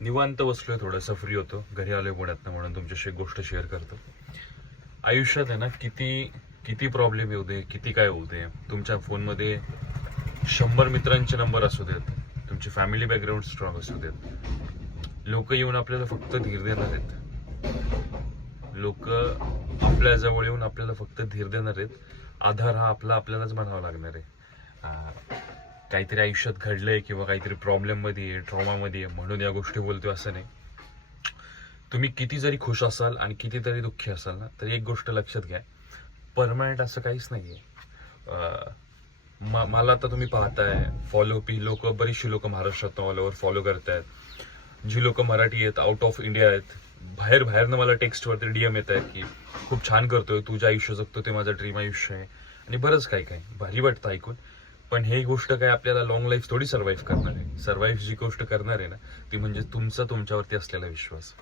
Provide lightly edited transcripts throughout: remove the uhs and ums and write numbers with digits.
निवांत बसलोय, थोडंसं फ्री होतो, घरी आलोय पुण्यातनं म्हणून तुमच्याशी एक गोष्ट शेअर करतो. आयुष्यात आहे ना, किती किती प्रॉब्लेम येऊ दे, किती काय होऊ दे, तुमच्या फोनमध्ये 100 मित्रांचे नंबर असू देत, तुमची फॅमिली बॅकग्राऊंड स्ट्रॉंग असू देत, लोक येऊन आपल्याला फक्त धीर देणार आहेत. लोक आपल्या जवळ येऊन आपल्याला फक्त धीर देणार आहेत. आधार हा आपल्यालाच बनावा लागणार आहे. काहीतरी आयुष्यात घडलंय किंवा काहीतरी प्रॉब्लेम मध्ये आहे, ट्रॉमा मध्ये आहे म्हणून या गोष्टी बोलतोय असं नाही. तुम्ही किती जरी खुश असाल आणि कितीतरी दुःखी असाल ना, तरी एक गोष्ट लक्षात घ्या, परमनंट असं काहीच नाहीये. मला आता तुम्ही पाहताय, लोक, बरीचशी लोक महाराष्ट्रात ऑल ओव्हर फॉलो करतायत. जी लोक मराठी आहेत, आउट ऑफ इंडिया आहेत, बाहेरनं मला टेक्स्टवरती डीएम येत आहेत की खूप छान करतोय, तुझं आयुष्य जगतो ते माझं ड्रीम आयुष्य आहे, आणि बरंच काही काही भारी वाटतं ऐकून. पण हे गोष्ट काय आपल्याला लॉंग लाईफ थोडी सर्व्हाइव्ह करणार आहे. सर्व्हाइव्ह जी गोष्ट करणार आहे ना, ती म्हणजे तुमच्यावरती असलेला विश्वास.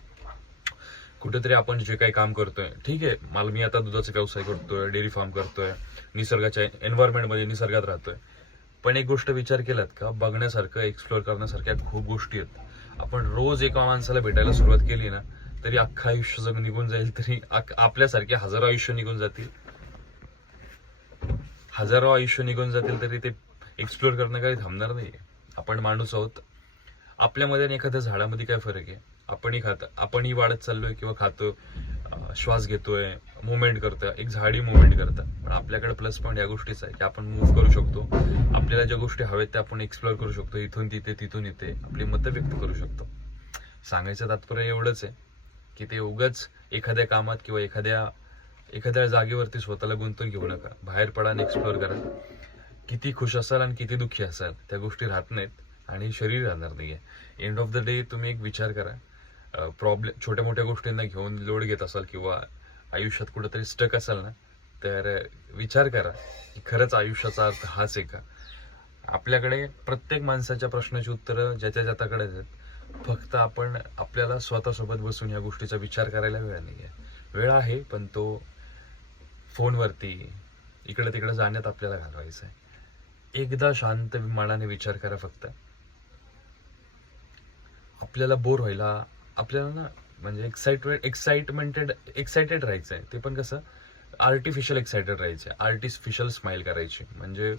कुठेतरी आपण जे काही काम करतोय, ठीक आहे, मी आता दुधाचा व्यवसाय करतोय, डेअरी फार्म करतोय, निसर्गाच्या एन्व्हायरमेंटमध्ये निसर्गात राहतोय, पण एक गोष्ट विचार केलात का, बघण्यासारखं, एक्सप्लोअर करण्यासारख्या खूप गोष्टी आहेत. आपण रोज एका माणसाला भेटायला सुरुवात केली ना, तरी अख्खं आयुष्य जग निघून जाईल, तरी आपल्यासारखे हजारो आयुष्य निघून जातील. तरी ते एक्सप्लोअर करणं काही थांबणार नाहीये. आपण माणूस आहोत. आपल्यामध्ये आणि एखाद्या झाडामध्ये काय फरक आहे? आपणही वाढत चाललोय किंवा खातोय, श्वास घेतोय, मुवमेंट करतोय. एक झाडही मुवमेंट करतं. पण आपल्याकडे प्लस पॉईंट या गोष्टीच आहे की आपण मूव्ह करू शकतो. आपल्याला ज्या गोष्टी हव्यात त्या आपण एक्सप्लोअर करू शकतो. इथून तिथे, तिथून इथे आपली मतं व्यक्त करू शकतो. सांगायचं तात्पर्य एवढंच आहे की ते उगाच एखाद्या कामात किंवा एखाद्या जागेवरती स्वतःला गुंतून घेऊ नका. बाहेर पडा आणि एक्सप्लोअर करा. किती खुश असाल आणि किती दुःखी असाल त्या गोष्टी राहत नाहीत आणि शरीर राहणार नाहीये. एंड ऑफ द डे तुम्ही एक विचार करा, प्रॉब्लेम, छोट्या मोठ्या गोष्टींना घेऊन लोड घेत असाल किंवा आयुष्यात कुठेतरी स्टक असाल ना, तर विचार करा की खरंच आयुष्याचा अर्थ हाच आहे का? आपल्याकडे प्रत्येक माणसाच्या प्रश्नाची उत्तरं ज्याच्याकडे आहेत. फक्त आपल्याला स्वतःसोबत बसून या गोष्टीचा विचार करायला वेळ नाहीये. वेळ आहे, पण तो फोनवरती इकडे तिकडे जाण्यात आपल्याला घालवायचा आहे. एकदा शांत मनाने विचार करा. फक्त आपल्याला बोर व्हायला, आपल्याला ना, म्हणजे एक्साइटेड राहायचं आहे. ते पण कसं, आर्टिफिशियल एक्साइटेड राहायचं आहे. आर्टिफिशियल स्माइल करायची, म्हणजे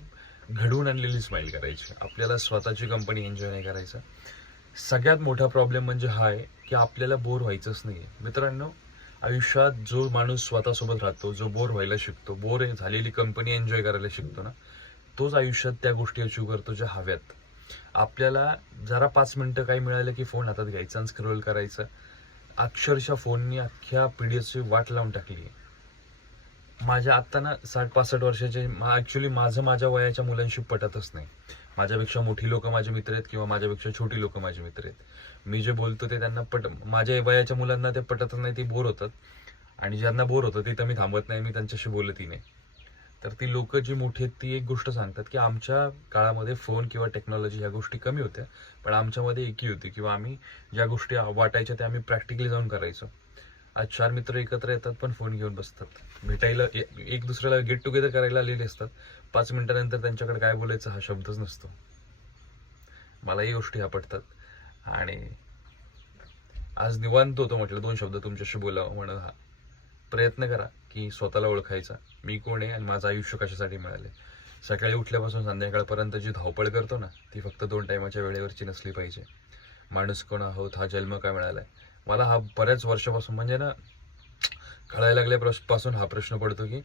घडवून आणलेली स्माइल करायची. आपल्याला स्वतःची कंपनी एन्जॉय नाही करायचं. सगळ्यात मोठा प्रॉब्लेम म्हणजे हा आहे की आपल्याला बोर व्हायचंच नाहीये. मित्रांनो, आयुष्यात जो माणूस स्वतःसोबत राहतो, जो बोर व्हायला शिकतो, बोर झालेली कंपनी एन्जॉय करायला शिकतो ना, तोच आयुष्यात त्या गोष्टी अचीव करतो ज्या हव्यात. आपल्याला जरा 5 मिनिटं काही मिळालं की फोन हातात घ्यायचा आणि स्क्रोल करायचं. अक्षरशः फोननी अख्ख्या पिढीची वाट लावून टाकली. माझ्या आत्ता ना 60-65 वर्षाचे, ऍक्च्युली माझ्या वयाच्या मुलांशी पटतच नाही. माझ्यापेक्षा मोठी लोक माझे मित्र आहेत किंवा माझ्यापेक्षा छोटी लोक माझे मित्र आहेत. मी जे बोलतो ते त्यांना माझ्या वयाच्या मुलांना ते पटतच नाही, ते बोर होतात. आणि ज्यांना बोर होतं ते तर मी थांबत नाही, मी त्यांच्याशी बोलतही नाही. तर ती लोक जी मोठी आहेत ती एक गोष्ट सांगतात की आमच्या काळामध्ये फोन किंवा टेक्नॉलॉजी ह्या गोष्टी कमी होत्या, पण आमच्यामध्ये एकी होती, किंवा आम्ही ज्या गोष्टी वाटायच्या त्या आम्ही प्रॅक्टिकली जाऊन करायचो. आज 4 मित्र एकत्र येतात पण फोन घेऊन बसतात. भेटायला, एक दुसऱ्याला गेट टुगेदर करायला आलेले असतात. 5 मिनिटानंतर त्यांच्याकडे काय बोलायचं हा शब्दच नसतो. मलाही गोष्टी आवडतात. आणि आज निवांत होतो, म्हटलं 2 शब्द तुमच्याशी बोलावं म्हणून. हा प्रयत्न करा की स्वतःला ओळखायचा, मी कोण आहे आणि माझं आयुष्य कशासाठी मिळाले. सकाळी उठल्यापासून संध्याकाळपर्यंत जी धावपळ करतो ना, ती फक्त 2 टायमाच्या वेळेवरची नसली पाहिजे. माणूस कोण आहोत, हा जन्म काय मिळालाय. मला हा बऱ्याच वर्षापासून, म्हणजे ना, कळायला लागल्यापासून हा प्रश्न पडतो की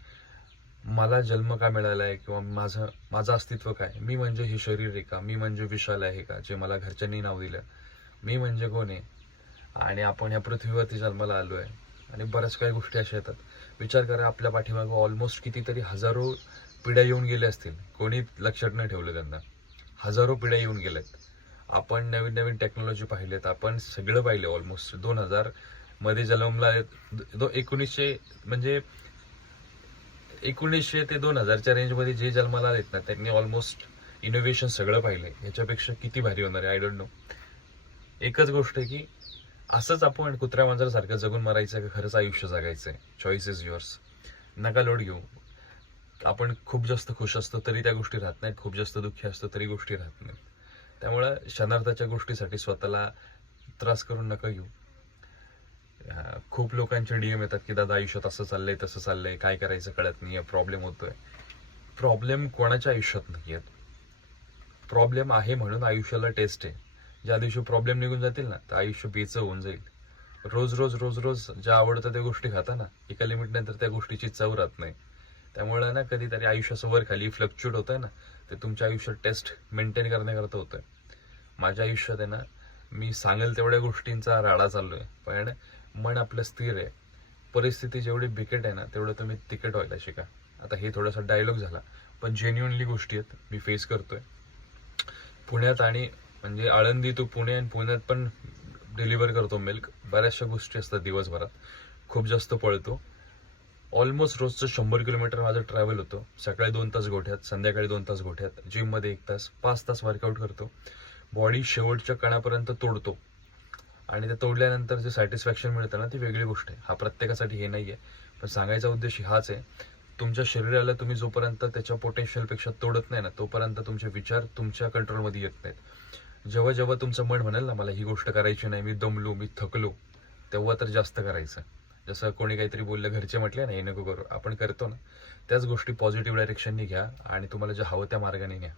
मला जन्म का मिळाला आहे, किंवा माझं अस्तित्व काय. मी म्हणजे हे शरीर आहे का? मी म्हणजे विशाल आहे का, जे मला घरच्यांनी नाव दिलं? मी म्हणजे कोण आहे? आणि आपण या पृथ्वीवरती जन्माला आलो आहे. आणि बऱ्याच काही गोष्टी अशा येतात. विचार करा, आपल्या पाठीमागं ऑलमोस्ट कितीतरी हजारो पिढ्या येऊन गेल्या असतील. कोणी लक्षात नाही ठेवलं त्यांना. हजारो पिढ्या येऊन गेल्यात. आपण नवीन नवीन टेक्नॉलॉजी पाहिलेत, आपण सगळं पाहिले. ऑलमोस्ट 2000 मध्ये जन्मला, 1900, म्हणजे 1900 ते 2000च्या रेंजमध्ये जे जन्माला आलेत ना, त्यांनी ऑलमोस्ट इनोव्हेशन सगळं पाहिलंय. याच्यापेक्षा किती भारी होणार आहे, आय डोंट नो. एकच गोष्ट आहे की असंच आपण कुत्र्या मांजरासारखं जगून मारायचं का खरंच आयुष्य जगायचंय? Choice is yours. नका लोड घेऊ. आपण खूप जास्त खुश असतो तरी त्या गोष्टी राहत नाहीत, खूप जास्त दुःखी असतो तरी गोष्टी राहत नाहीत. त्यामुळे क्षणार्धाच्या गोष्टीसाठी स्वतःला त्रास करून नका घेऊ. खूप लोकांचे डीएम येतात की दादा आयुष्यात असं चाललंय तसं चाललंय, काय करायचं कळत नाहीये, प्रॉब्लेम होतोय. प्रॉब्लेम कोणाच्या आयुष्यात नाही आहेत. प्रॉब्लेम आहे म्हणून आयुष्याला टेस्ट आहे. ज्या दिवशी प्रॉब्लेम निघून जातील ना, तर आयुष्य बेचं होऊन जाईल. रोज रोज रोज रोज ज्या आवडतं त्या गोष्टी खाता ना, एका लिमिट नंतर त्या गोष्टीची चव राहत नाही. त्यामुळे ना कधीतरी आयुष्याचं वर खाली फ्लक्च्युएट होत आहे ना, ते तुमच्या आयुष्यात टेस्ट मेंटेन करण्याकरता होतंय. माझ्या आयुष्यात आहे ना, मी सांगेल तेवढ्या गोष्टींचा राडा चाललोय, पण मन आपलं स्थिर आहे. परिस्थिती जेवढी बिकट आहे ना, तेवढं तुम्ही तिकट व्हायला शिका. आता हे थोडासा डायलॉग झाला, पण जेन्युअनली गोष्टी आहेत, मी फेस करतोय. पुण्यात आणि म्हणजे आळंदी टू पुणे आणि पुण्यात पण डिलिव्हर करतो मिल्क. बऱ्याचशा गोष्टी असतात दिवसभरात, खूप जास्त पळतो. ऑलमोस्ट रोजचं 100 किलोमीटर माझं ट्रॅव्हल होतं. सकाळी 2 तास गोठ्यात, संध्याकाळी 2 तास गोठ्यात, जिममध्ये 1 तास, 5 तास वर्कआउट करतो. बॉडी शेवटच्या कणापर्यंत तोडतो आणि ते तोडल्यानंतर जे सॅटिस्फॅक्शन मिळतं ना, ती वेगळी गोष्ट आहे. हा प्रत्येकासाठी हे नाही आहे, पण सांगायचा उद्देश हाच आहे. तुमच्या शरीराला तुम्ही जोपर्यंत त्याच्या पोटेन्शियलपेक्षा तोडत नाही ना, तोपर्यंत तुमचे विचार तुमच्या कंट्रोलमध्ये येत नाहीत. जेव्हा जेव्हा तुमचं मन म्हणेल ना मला ही गोष्ट करायची नाही, मी दमलो, मी थकलो, तेव्हा तर जास्त करायचं. जसं कोणी काहीतरी बोललं, घरचे म्हटले ना हे नको करू, आपण करतो ना, त्याच गोष्टी पॉझिटिव्ह डायरेक्शननी घ्या आणि तुम्हाला जे हवं त्या मार्गाने घ्या.